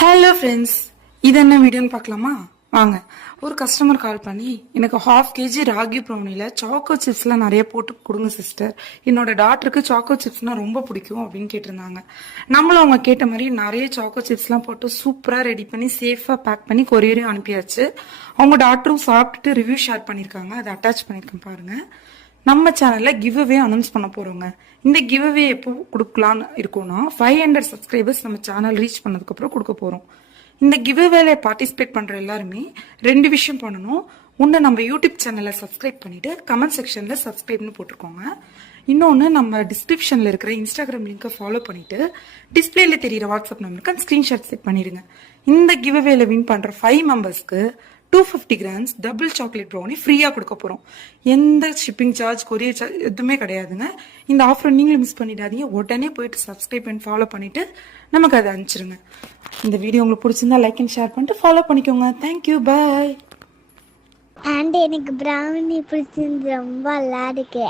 Hello friends, இது என்ன வீடியோன்னு பார்க்கலாமா? வாங்க. ஒரு கஸ்டமர் கால் பண்ணி எனக்கு 1/2 kg ராகி ப்ரௌனியில் சாக்கோ சிப்ஸ்லாம் நிறைய போட்டு கொடுங்க சிஸ்டர், என்னோட டாட்டருக்கு சாக்கோ சிப்ஸ்னா ரொம்ப பிடிக்கும் அப்படின்னு கேட்டிருந்தாங்க. நம்மளும் அவங்க கேட்ட மாதிரி நிறைய சாக்கோ சிப்ஸ்லாம் போட்டு சூப்பராக ரெடி பண்ணி சேஃபாக பேக் பண்ணி கொரியரையும் அனுப்பியாச்சு. அவங்க டாக்டரும் சாப்பிட்டுட்டு ரிவ்யூ ஷேர் பண்ணியிருக்காங்க, அதை அட்டாச் பண்ணியிருக்கேன் பாருங்க. நம்ம சேனல்ல கிவ் அவே அனௌன்ஸ் பண்ண போறோங்க. இந்த கிவ் அவே எப்போ கொடுக்கலான்னு இருக்கோம்னா 500 சப்ஸ்கிரைபர்ஸ் நம்ம சேனல் ரீச் பண்ணதுக்கு அப்புறம் கொடுக்க போறோம். இந்த கிவ் அவேல பார்ட்டிசிபேட் பண்ற எல்லாருமே 2 விஷயம் பண்ணணும். ஒன்று, நம்ம யூடியூப் சேனலை சப்ஸ்கிரைப் பண்ணிட்டு கமெண்ட் செக்ஷன்ல சப்ஸ்கிரைப்னு போட்டுருக்கோங்க. இன்னொன்று, நம்ம டிஸ்கிரிப்ஷன்ல இருக்கிற இன்ஸ்டாகிராம் லிங்கை ஃபாலோ பண்ணிட்டு டிஸ்பிளேல தெரியிற வாட்ஸ்அப் நம்பருக்கு ஸ்கிரீன்ஷாட் செட் பண்ணிடுங்க. இந்த கிவ் அவேல வின் பண்ற 5 மெம்பர்ஸ்க்கு 250 grams டபுள் சாக்லேட் ப்ரௌனி ஃப்ரீயாக கொடுக்க போகிறோம். எந்த ஷிப்பிங் சார்ஜ், கொரியர் சார்ஜ் எதுவுமே கிடையாதுங்க. இந்த ஆஃபரை நீங்களும் மிஸ் பண்ணிடாதீங்க. உடனே போயிட்டு சப்ஸ்கிரைப் பண்ணி ஃபாலோ பண்ணிட்டு நமக்கு அதை அனுப்பிச்சிருங்க. இந்த வீடியோ உங்களுக்கு பிடிச்சிருந்தா லைக் அண்ட் ஷேர் பண்ணிட்டு ஃபாலோ பண்ணிக்கோங்க. Thank you, bye. அண்ட் எனக்கு ப்ரௌனி பிடிச்சிருந்து ரொம்ப நல்லா இருக்கு.